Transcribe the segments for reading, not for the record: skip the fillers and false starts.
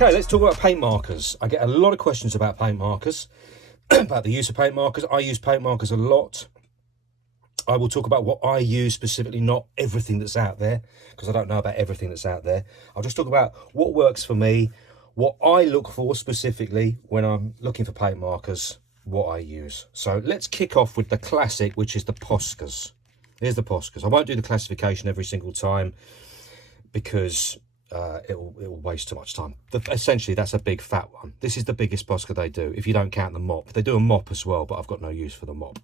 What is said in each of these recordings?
Okay, let's talk about paint markers. I get a lot of questions about paint markers, about the use of paint markers. I use paint markers a lot. I will talk about what I use specifically, not everything that's out there, because I don't know about everything that's out there. I'll just talk about what works for me, what I look for specifically when I'm looking for paint markers, what I use. So let's kick off with the classic, which is the Poscas. Here's the Poscas. I won't do the classification every single time because it'll waste too much time. Essentially, that's a big fat one. This is the biggest Posca they do, if you don't count the mop. They do a mop as well, but I've got no use for the mop.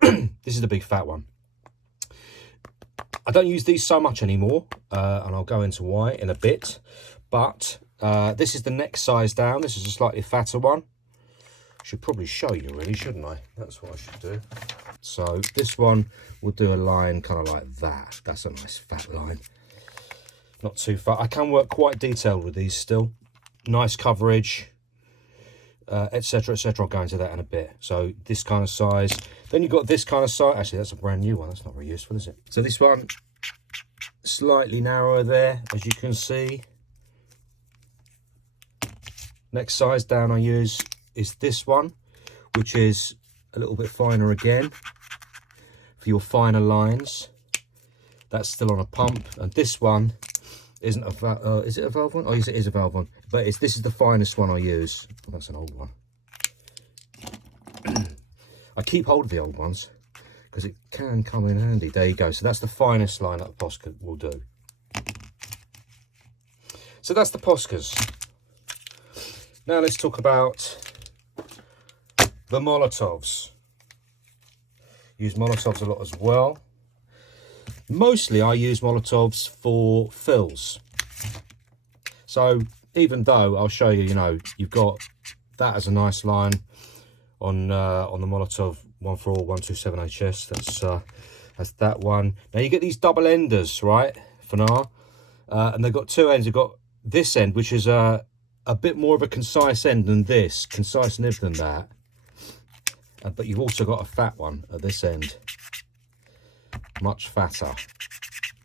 This is the big fat one. I don't use these so much anymore, and I'll go into why in a bit. But this is the next size down. This is a slightly fatter one. Should probably show you, really, shouldn't I? That's what I should do. So this one will do a line kind of like that. That's a nice fat line. Not too far. I can work quite detailed with these still. Nice coverage, etc, etc. I'll go into that in a bit. So this kind of size. Then you've got this kind of size. Actually, that's a brand new one. That's not very useful, is it? So this one, slightly narrower there, as you can see. Next size down I use is this one, which is a little bit finer again for your finer lines. That's still on a pump, and this one isn't a is it a valve one? Oh yes, it is a valve one, but this is the finest one I use. Oh, that's an old one. I keep hold of the old ones because it can come in handy. There you go. So that's the finest line that Posca will do. So that's the Poscas. Now let's talk about the Molotows. Use Molotows a lot as well. Mostly I use Molotows for fills. So even though I'll show you, you know, you've got that as a nice line on the Molotow 14127HS. That's that one. Now you get these double enders, right, for now, and they've got two ends. You've got this end, which is a bit more of a concise end than this, concise nib than that. But you've also got a fat one at this end. Much fatter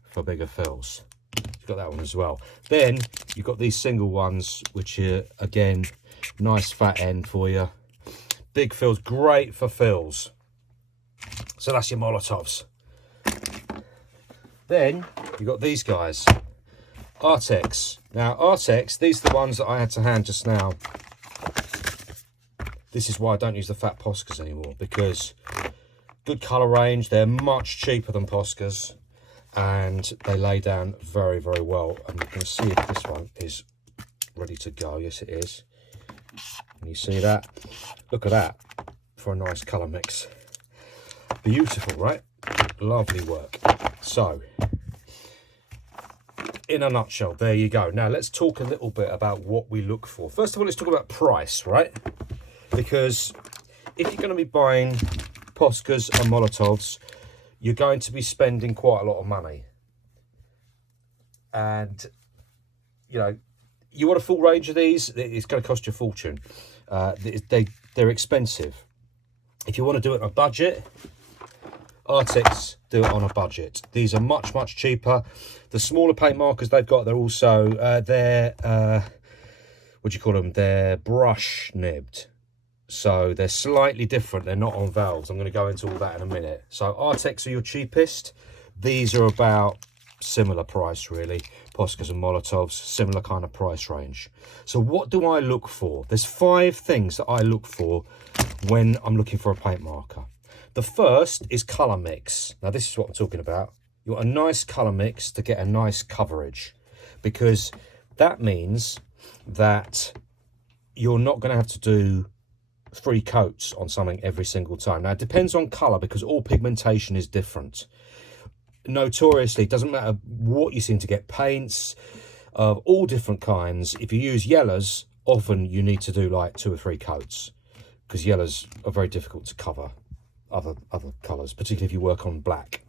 for bigger fills. You've got that one as well. Then you've got these single ones, which are again nice fat end for you. Big fills, great for fills. So that's your Molotows. Then you've got these guys, Arrtx. Now Arrtx, these are the ones that I had to hand just now. This is why I don't use the fat Poscas anymore, because good colour range, they're much cheaper than Poscas, and they lay down very, very well. And you can see if this one is ready to go. Yes, it is. And you see that? Look at that for a nice colour mix. Beautiful, right? Lovely work. So, in a nutshell, there you go. Now, let's talk a little bit about what we look for. First of all, let's talk about price, right? Because if you're going to be buying Poscas and Molotows, you're going to be spending quite a lot of money, and you know, you want a full range of these, it's going to cost you a fortune. They're expensive. If you want to do it on a budget, Arrtx do it on a budget. These are much cheaper. The smaller paint markers they've got, they're also they're what do you call them, they're brush nibbed. So they're slightly different. They're not on valves. I'm going to go into all that in a minute. So Arrtx are your cheapest. These are about similar price, really. Poscas and Molotows, similar kind of price range. So what do I look for? There's 5 things that I look for when I'm looking for a paint marker. The first is colour mix. Now this is what I'm talking about. You want a nice colour mix to get a nice coverage, because that means that you're not going to have to do 3 coats on something every single time. Now it depends on colour, because all pigmentation is different. Notoriously, it doesn't matter what you seem to get, paints of all different kinds. If you use yellows, often you need to do like 2 or 3 coats, because yellows are very difficult to cover other colours, particularly if you work on black.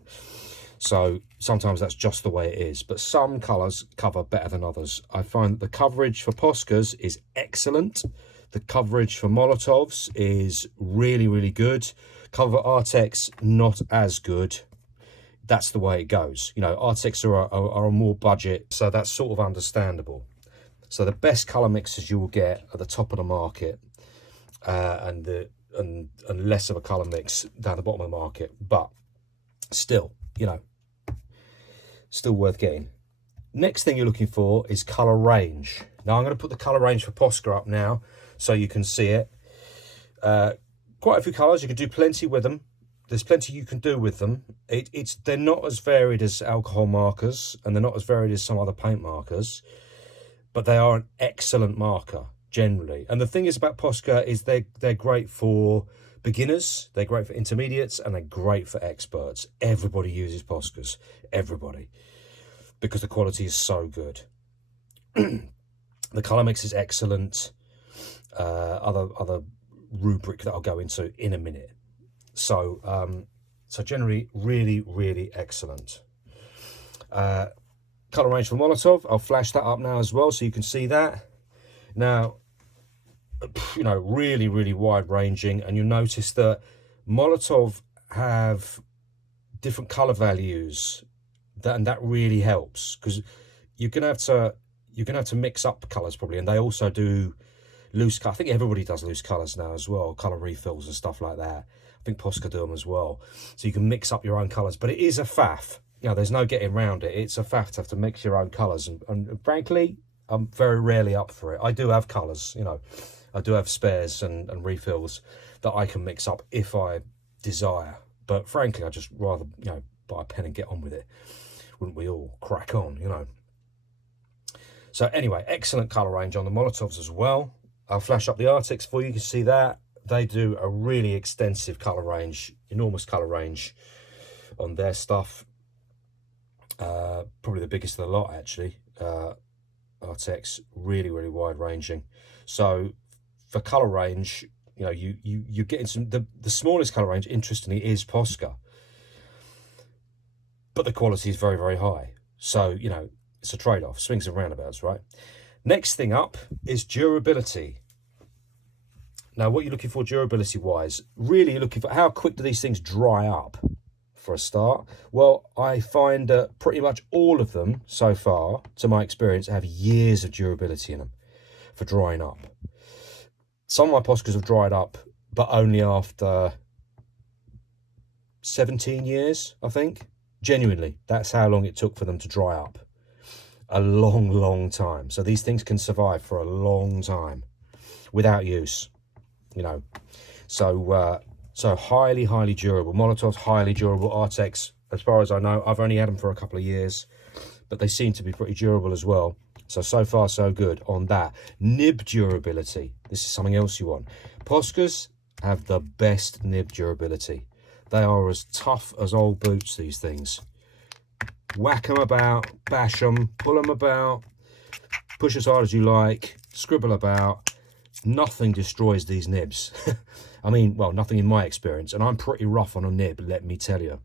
So sometimes that's just the way it is, but some colours cover better than others. I find that the coverage for Poscas is excellent. The coverage for Molotows is really good. Cover Arrtx, not as good. That's the way it goes. You know, Arrtx are a more budget, so that's sort of understandable. So the best colour mixes you will get at the top of the market, and less of a colour mix down the bottom of the market. But still, you know, still worth getting. Next thing you're looking for is colour range. Now I'm going to put the colour range for Posca up now so you can see it. Quite a few colours. You can do plenty with them. There's plenty you can do with them. They're not as varied as alcohol markers, and they're not as varied as some other paint markers, but they are an excellent marker generally. And the thing is about Posca is they're great for beginners, they're great for intermediates, and they're great for experts. Everybody uses Poscas, everybody, because the quality is so good. The colour mix is excellent. Other rubric that I'll go into in a minute. So generally really excellent. Colour range for Molotow, I'll flash that up now as well so you can see that. Now, you know, really wide ranging, and you'll notice that Molotow have different colour values, and that really helps, because you're gonna have to mix up colours probably, and they also do loose colour. I think everybody does loose colours now as well, colour refills and stuff like that. I think Posca do them as well, so you can mix up your own colours. But it is a faff, you know, there's no getting around it. It's a faff to have to mix your own colours, and frankly, I'm very rarely up for it. I do have colours, you know, I do have spares and refills that I can mix up if I desire. But frankly, I just rather, you know, buy a pen and get on with it. Wouldn't we all? Crack on, you know. So anyway, excellent colour range on the Molotows as well. I'll flash up the Arrtx for you. You can see that. They do a really extensive colour range, enormous colour range on their stuff. Probably the biggest of the lot, actually. Arrtx, really wide ranging. So for colour range, you know, you getting some, the smallest colour range, interestingly, is Posca. But the quality is very high. So, you know, it's a trade-off, swings and roundabouts, right? Next thing up is durability. Now, what you're looking for durability-wise, really you're looking for how quick do these things dry up, for a start. Well, I find that pretty much all of them so far, to my experience, have years of durability in them for drying up. Some of my Poscas have dried up, but only after 17 years, I think. Genuinely, that's how long it took for them to dry up. A long time. So these things can survive for a long time without use, you know. So so highly durable. Molotow's highly durable. Arrtx, as far as I know, I've only had them for a couple of years, but they seem to be pretty durable as well. So far so good on that. Nib durability, this is something else you want. Poscas have the best nib durability. They are as tough as old boots, these things. Whack them about, bash them, pull them about, push as hard as you like, scribble about. Nothing destroys these nibs. I mean, well, nothing in my experience, and I'm pretty rough on a nib, let me tell you.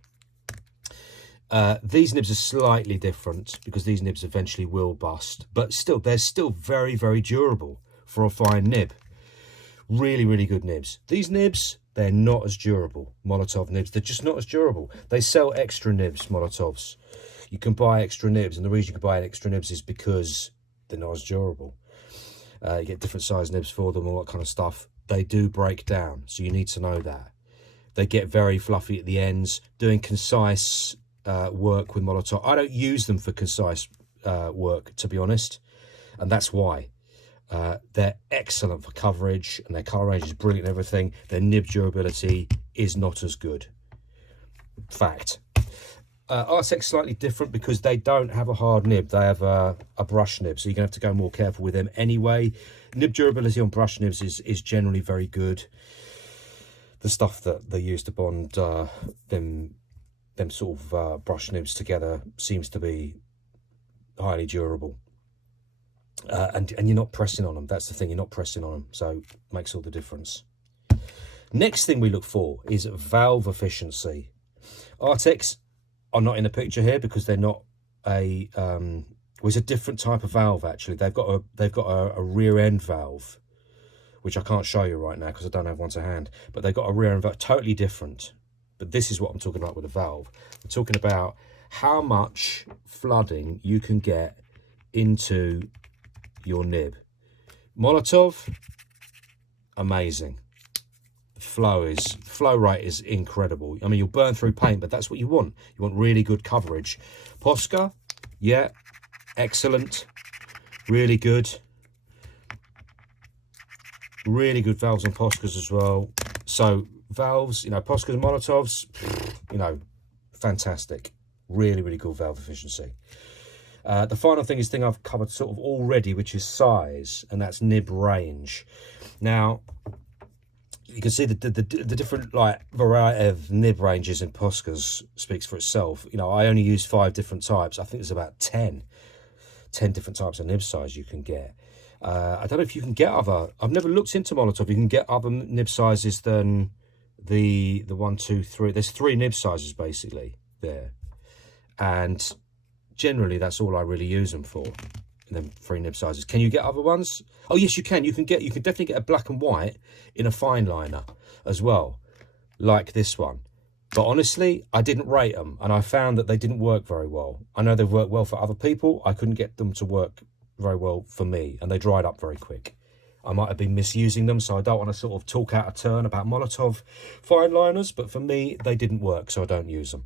These nibs are slightly different because these nibs eventually will bust, but still, they're still very durable for a fine nib. Really good nibs. These nibs, they're not as durable. Molotow nibs, they're just not as durable. They sell extra nibs, Molotovs. You can buy extra nibs, and the reason you can buy extra nibs is because they're not as durable. You get different size nibs for them, all that kind of stuff. They do break down, so you need to know that. They get very fluffy at the ends. Doing concise work with Molotow, I don't use them for concise work, to be honest, and that's why. They're excellent for coverage, and their colour range is brilliant and everything. Their nib durability is not as good. Fact. Arrtx slightly different because they don't have a hard nib. They have a brush nib, so you're going to have to go more careful with them anyway. Nib durability on brush nibs is generally very good. The stuff that they use to bond them sort of brush nibs together seems to be highly durable. And you're not pressing on them. That's the thing, you're not pressing on them, so it makes all the difference. Next thing we look for is valve efficiency. Arrtx are not in the picture here because they're not a it's a different type of valve actually. They've got a rear end valve, which I can't show you right now because I don't have one to hand, but they've got a rear end valve, totally different. But this is what I'm talking about with a valve. I'm talking about how much flooding you can get into your nib. Molotow, amazing. Flow rate is incredible. I mean, you'll burn through paint, but that's what you want. You want really good coverage. Posca, yeah, excellent, really good. Really good valves and Poscas as well. So valves, you know, Poscas and Molotows, you know, fantastic. Really, really good valve efficiency. The final thing I've covered sort of already, which is size, and that's nib range. Now, you can see the different like variety of nib ranges in Poscas speaks for itself. You know, I only use 5 different types. I think there's about 10 different types of nib size you can get. I don't know if you can get other. I've never looked into Molotow. You can get other nib sizes than the 1, 2, 3. There's 3 nib sizes basically there, and generally that's all I really use them for. And then 3 nib sizes. Can you get other ones? Oh yes, you can. You can definitely get a black and white in a fine liner as well, like this one. But honestly, I didn't rate them, and I found that they didn't work very well. I know they've worked well for other people. I couldn't get them to work very well for me, and they dried up very quick. I might have been misusing them, so I don't want to sort of talk out of turn about Molotow fine liners, but for me, they didn't work, so I don't use them.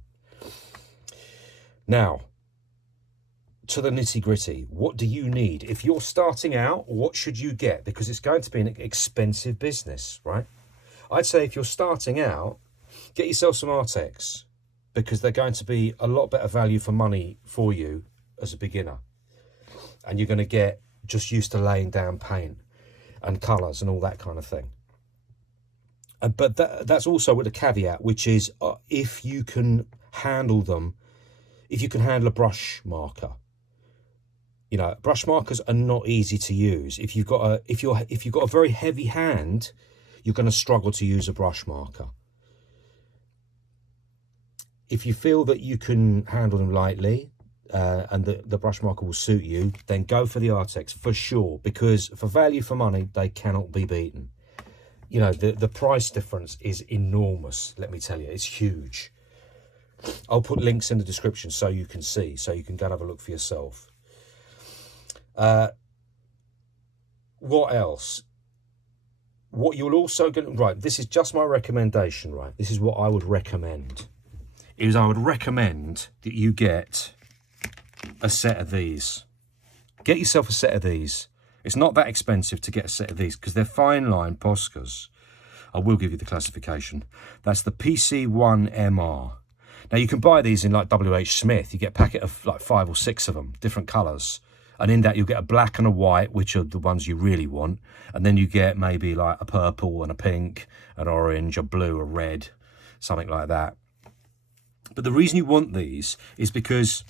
Now, to the nitty-gritty, what do you need? If you're starting out, what should you get? Because it's going to be an expensive business, right? I'd say if you're starting out, get yourself some Arrtx, because they're going to be a lot better value for money for you as a beginner. And you're going to get just used to laying down paint and colours and all that kind of thing. But that's also with a caveat, which is if you can handle them, if you can handle a brush marker. You know, brush markers are not easy to use. If you've got a very heavy hand, you're going to struggle to use a brush marker. If you feel that you can handle them lightly, and the brush marker will suit you, then go for the Arrtx for sure, because for value for money, they cannot be beaten. You know, the price difference is enormous, let me tell you. It's huge. I'll put links in the description so you can see, so you can go and have a look for yourself. What else? What you'll also get, right, this is just my recommendation, right? This is what I would recommend. I would recommend that you get a set of these. Get yourself a set of these. It's not that expensive to get a set of these because they're fine line Poscas. I will give you the classification. That's the PC1MR. Now you can buy these in like WH Smith. You get a packet of like 5 or 6 of them, different colours. And in that you'll get a black and a white, which are the ones you really want. And then you get maybe like a purple and a pink, an orange, a blue, a red, something like that. But the reason you want these is because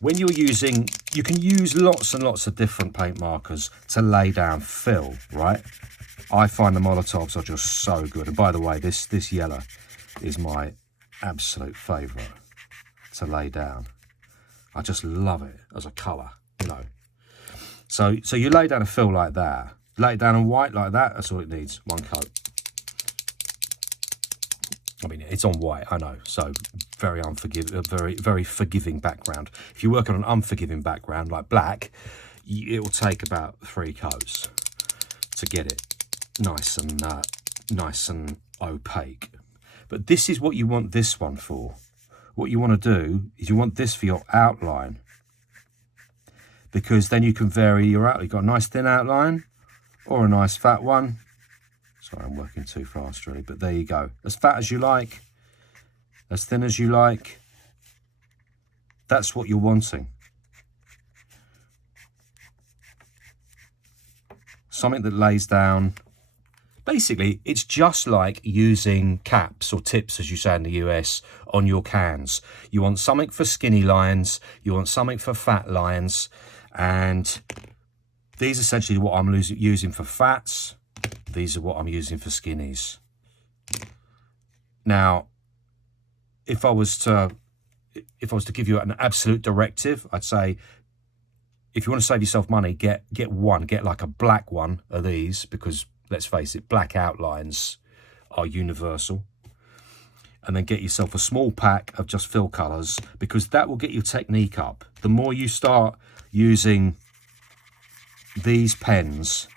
when you're using, you can use lots and lots of different paint markers to lay down fill, right? I find the Molotows are just so good. And by the way, this yellow is my absolute favourite to lay down. I just love it as a colour, you know. So you lay down a fill like that, lay it down in white like that, that's all it needs, one coat. I mean, it's on white, I know, so very very forgiving background. If you work on an unforgiving background like black, it will take about 3 coats to get it nice and opaque. But this is what you want this one for. What you want to do is you want this for your outline, because then you can vary your outline. You've got a nice thin outline or a nice fat one. Sorry, I'm working too fast really, but there you go. As fat as you like, as thin as you like. That's what you're wanting. Something that lays down. Basically, it's just like using caps or tips, as you say in the US, on your cans. You want something for skinny lines, you want something for fat lines, and these are essentially what I'm using for fats. These are what I'm using for skinnies. Now, if I was to give you an absolute directive, I'd say if you want to save yourself money, get like a black one of these, because let's face it, black outlines are universal. And then get yourself a small pack of just fill colours, because that will get your technique up. The more you start using these pens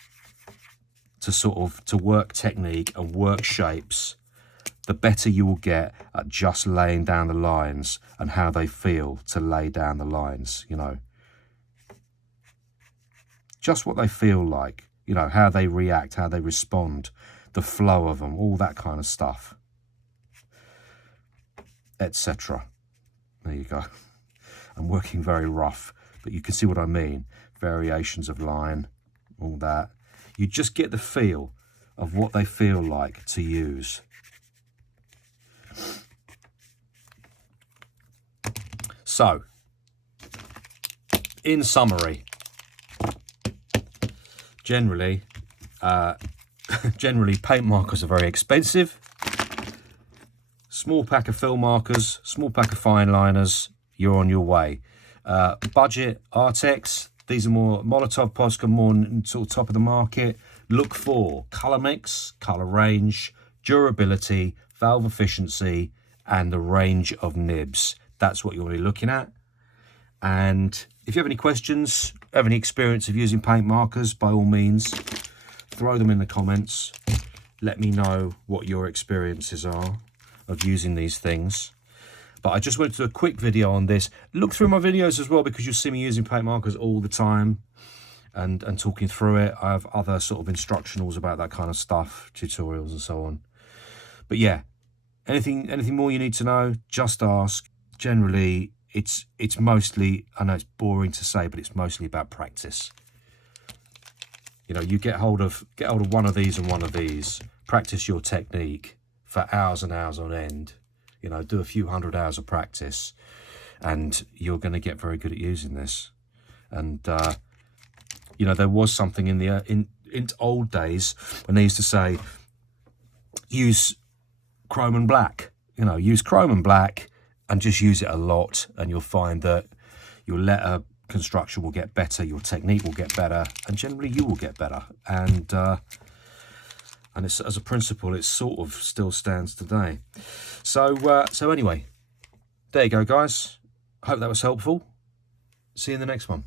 to work technique and work shapes, the better you will get at just laying down the lines and how they feel to lay down the lines, you know. Just what they feel like, you know, how they react, how they respond, the flow of them, all that kind of stuff, etc. There you go. I'm working very rough, but you can see what I mean. Variations of line, all that. You just get the feel of what they feel like to use. So, in summary, generally paint markers are very expensive. Small pack of fill markers, small pack of fine liners, you're on your way. Budget Arrtx, these are more Molotow, Posca, more sort of top of the market. Look for colour mix, colour range, durability, valve efficiency, and the range of nibs. That's what you're really looking at. And if you have any questions, have any experience of using paint markers, by all means, throw them in the comments. Let me know what your experiences are of using these things. But I just wanted to do a quick video on this. Look through my videos as well, because you'll see me using paint markers all the time and talking through it. I have other sort of instructionals about that kind of stuff, tutorials and so on. But yeah, anything more you need to know, just ask. Generally, it's mostly, I know it's boring to say, but it's mostly about practice. You know, you get hold of one of these and one of these, practice your technique for hours and hours on end. You know, do a few 100 hours of practice and you're going to get very good at using this. And, you know, there was something in the in old days when they used to say, use chrome and black. You know, use chrome and black and just use it a lot, and you'll find that your letter construction will get better, your technique will get better, and generally you will get better. And it's, as a principle, it sort of still stands today. So anyway, there you go, guys. Hope that was helpful. See you in the next one.